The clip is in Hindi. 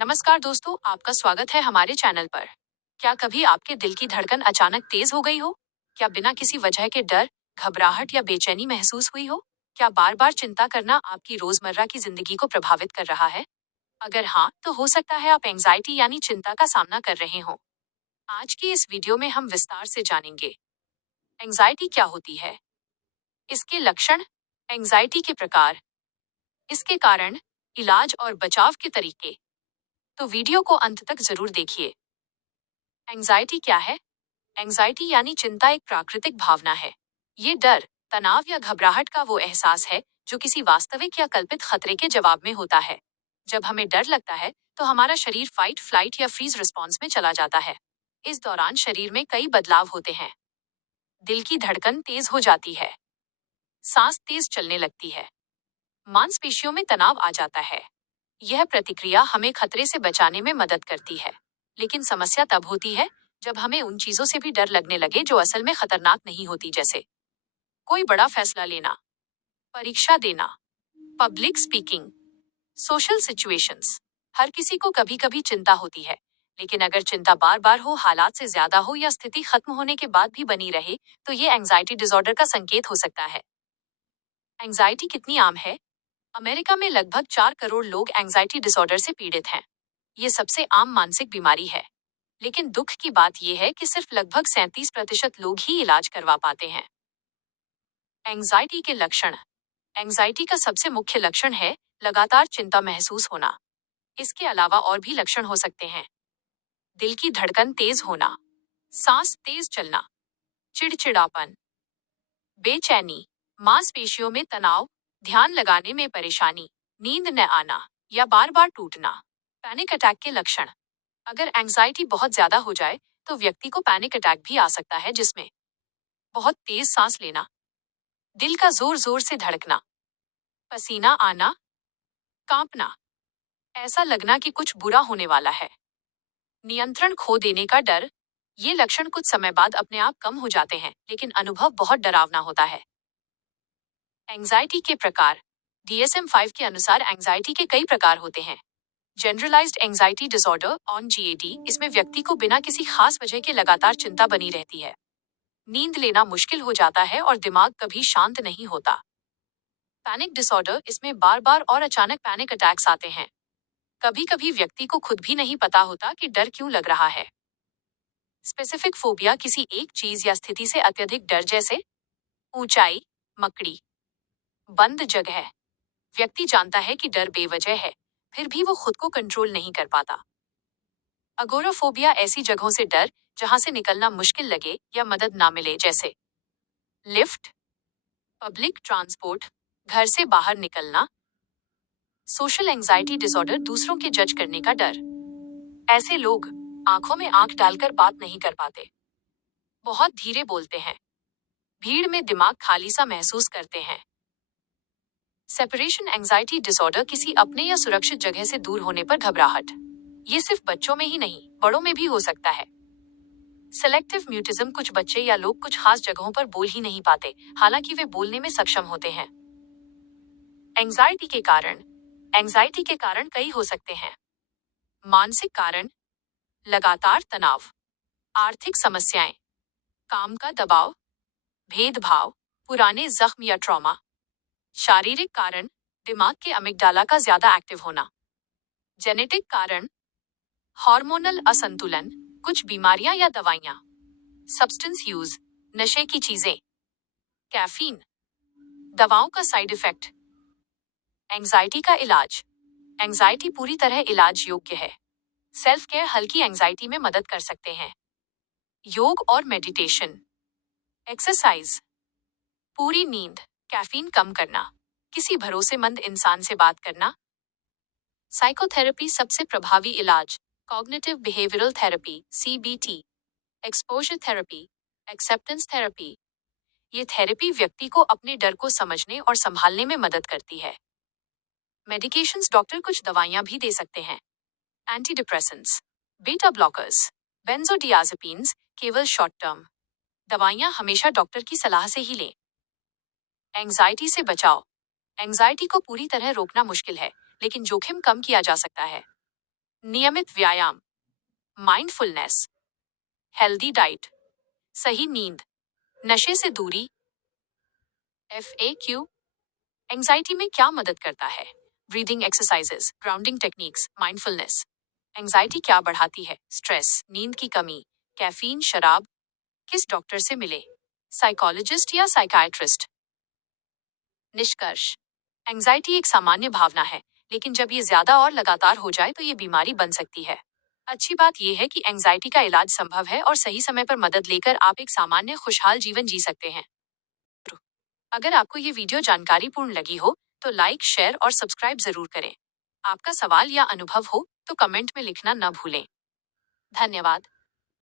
नमस्कार दोस्तों, आपका स्वागत है हमारे चैनल पर। क्या कभी आपके दिल की धड़कन अचानक तेज हो गई हो? क्या बिना किसी वजह के डर, घबराहट या बेचैनी महसूस हुई हो? क्या बार बार चिंता करना आपकी रोजमर्रा की जिंदगी को प्रभावित कर रहा है? अगर हाँ, तो हो सकता है आप एंजाइटी यानी चिंता का सामना कर रहे हो। आज की इस वीडियो में हम विस्तार से जानेंगे एंजाइटी क्या होती है, इसके लक्षण, एंजाइटी के प्रकार, इसके कारण, इलाज और बचाव के तरीके। तो वीडियो को अंत तक जरूर देखिए। एंजाइटी क्या है? एंजाइटी यानी चिंता एक प्राकृतिक भावना है। ये डर, तनाव या घबराहट का वो एहसास है जो किसी वास्तविक या कल्पित खतरे के जवाब में होता है। जब हमें डर लगता है तो हमारा शरीर फाइट, फ्लाइट या फ्रीज रिस्पॉन्स में चला जाता है। इस दौरान शरीर में कई बदलाव होते हैं। दिल की धड़कन तेज हो जाती है, सांस तेज चलने लगती है, मांसपेशियों में तनाव आ जाता है। यह प्रतिक्रिया हमें खतरे से बचाने में मदद करती है। लेकिन समस्या तब होती है जब हमें उन चीजों से भी डर लगने लगे जो असल में खतरनाक नहीं होती, जैसे कोई बड़ा फैसला लेना, परीक्षा देना, पब्लिक स्पीकिंग, सोशल सिचुएशंस। हर किसी को कभी कभी चिंता होती है, लेकिन अगर चिंता बार बार हो, हालात से ज्यादा हो या स्थिति खत्म होने के बाद भी बनी रहे, तो ये एंजाइटी डिसऑर्डर का संकेत हो सकता है। एंजाइटी कितनी आम है? अमेरिका में लगभग 4 करोड़ लोग एंजाइटी डिसऑर्डर से पीड़ित हैं। ये सबसे आम मानसिक बीमारी है। लेकिन दुख की बात यह है कि सिर्फ लगभग 37% लोग ही इलाज करवा पाते हैं। एंजाइटी के लक्षण। एंजाइटी का सबसे मुख्य लक्षण है लगातार चिंता महसूस होना। इसके अलावा और भी लक्षण हो सकते हैं। दिल की धड़कन तेज होना, सांस तेज चलना, चिड़चिड़ापन, बेचैनी, मांसपेशियों में तनाव, ध्यान लगाने में परेशानी, नींद न आना या बार बार टूटना। पैनिक अटैक के लक्षण। अगर एंजाइटी बहुत ज्यादा हो जाए तो व्यक्ति को पैनिक अटैक भी आ सकता है, जिसमें बहुत तेज सांस लेना, दिल का जोर जोर से धड़कना, पसीना आना, कांपना, ऐसा लगना कि कुछ बुरा होने वाला है, नियंत्रण खो देने का डर। ये लक्षण कुछ समय बाद अपने आप कम हो जाते हैं, लेकिन अनुभव बहुत डरावना होता है। एंजाइटी के प्रकार। DSM-5 के अनुसार एंजाइटी के कई प्रकार होते हैं। Generalized anxiety disorder on GAD, इसमें व्यक्ति को बिना किसी खास वजह के लगातार चिंता बनी रहती है। नींद लेना मुश्किल हो जाता है और दिमाग कभी शांत नहीं होता। पैनिक डिसऑर्डर, इसमें बार बार और अचानक पैनिक अटैक्स आते हैं। कभी कभी व्यक्ति को खुद भी नहीं पता होता कि डर क्यों लग रहा है। स्पेसिफिक फोबिया, किसी एक चीज या स्थिति से अत्यधिक डर, जैसे ऊंचाई, मकड़ी, बंद जगह। व्यक्ति जानता है कि डर बेवजह है, फिर भी वो खुद को कंट्रोल नहीं कर पाता। अगोराफोबिया, ऐसी जगहों से डर जहां से निकलना मुश्किल लगे या मदद ना मिले, जैसे लिफ्ट, पब्लिक ट्रांसपोर्ट, घर से बाहर निकलना। सोशल एंजाइटी डिसऑर्डर, दूसरों के जज करने का डर। ऐसे लोग आंखों में आंख डालकर बात नहीं कर पाते, बहुत धीरे बोलते हैं, भीड़ में दिमाग खाली सा महसूस करते हैं। सेपरेशन एंजाइटी डिसऑर्डर, किसी अपने या सुरक्षित जगह से दूर होने पर घबराहट। ये सिर्फ बच्चों में ही नहीं, बड़ों में भी हो सकता है। सेलेक्टिव म्यूटिज्म, कुछ बच्चे या लोग कुछ खास जगहों पर बोल ही नहीं पाते, हालांकि वे बोलने में सक्षम होते हैं। एंजाइटी के कारण। एंजाइटी के कारण कई हो सकते हैं। मानसिक कारण, लगातार तनाव, आर्थिक समस्याएं, काम का दबाव, भेदभाव, पुराने जख्म या ट्रॉमा। शारीरिक कारण, दिमाग के अमिगडाला का ज्यादा एक्टिव होना। जेनेटिक कारण, हार्मोनल असंतुलन, कुछ बीमारियां या दवाइयां। सब्सटेंस यूज, नशे की चीजें, कैफीन, दवाओं का साइड इफेक्ट। एंजाइटी का इलाज। एंजाइटी पूरी तरह इलाज योग्य है। सेल्फ केयर हल्की एंजाइटी में मदद कर सकते हैं। योग और मेडिटेशन, एक्सरसाइज, पूरी नींद, कैफीन कम करना, किसी भरोसेमंद इंसान से बात करना। साइकोथेरेपी, सबसे प्रभावी इलाज cognitive behavioural therapy CBT, exposure therapy, acceptance therapy. ये थेरेपी व्यक्ति को अपने डर को समझने और संभालने में मदद करती है। मेडिकेशंस, डॉक्टर कुछ दवाइयां भी दे सकते हैं। एंटी डिप्रेसेंट्स, बीटा ब्लॉकर्स, बेंजोडियाजेपिन्स, केवल शॉर्ट टर्म। दवाइयां हमेशा डॉक्टर की सलाह से ही लें। एंजाइटी से बचाव। एंजाइटी को पूरी तरह रोकना मुश्किल है, लेकिन जोखिम कम किया जा सकता है। नियमित व्यायाम, माइंडफुलनेस, हेल्दी डाइट, सही नींद, नशे से दूरी। FAQ, एंजाइटी में क्या मदद करता है? Breathing exercises, grounding techniques, mindfulness. Anxiety क्या बढ़ाती है? स्ट्रेस, नींद की कमी, कैफीन, शराब। किस डॉक्टर से मिले? साइकोलॉजिस्ट या साइकाइट्रिस्ट? निष्कर्ष, एंजाइटी एक सामान्य भावना है, लेकिन जब ये ज्यादा और लगातार हो जाए तो ये बीमारी बन सकती है। अच्छी बात यह है कि एंजाइटी का इलाज संभव है और सही समय पर मदद लेकर आप एक सामान्य खुशहाल जीवन जी सकते हैं। अगर आपको ये वीडियो जानकारीपूर्ण लगी हो तो लाइक, शेयर और सब्सक्राइब जरूर करें। आपका सवाल या अनुभव हो तो कमेंट में लिखना न भूलें। धन्यवाद।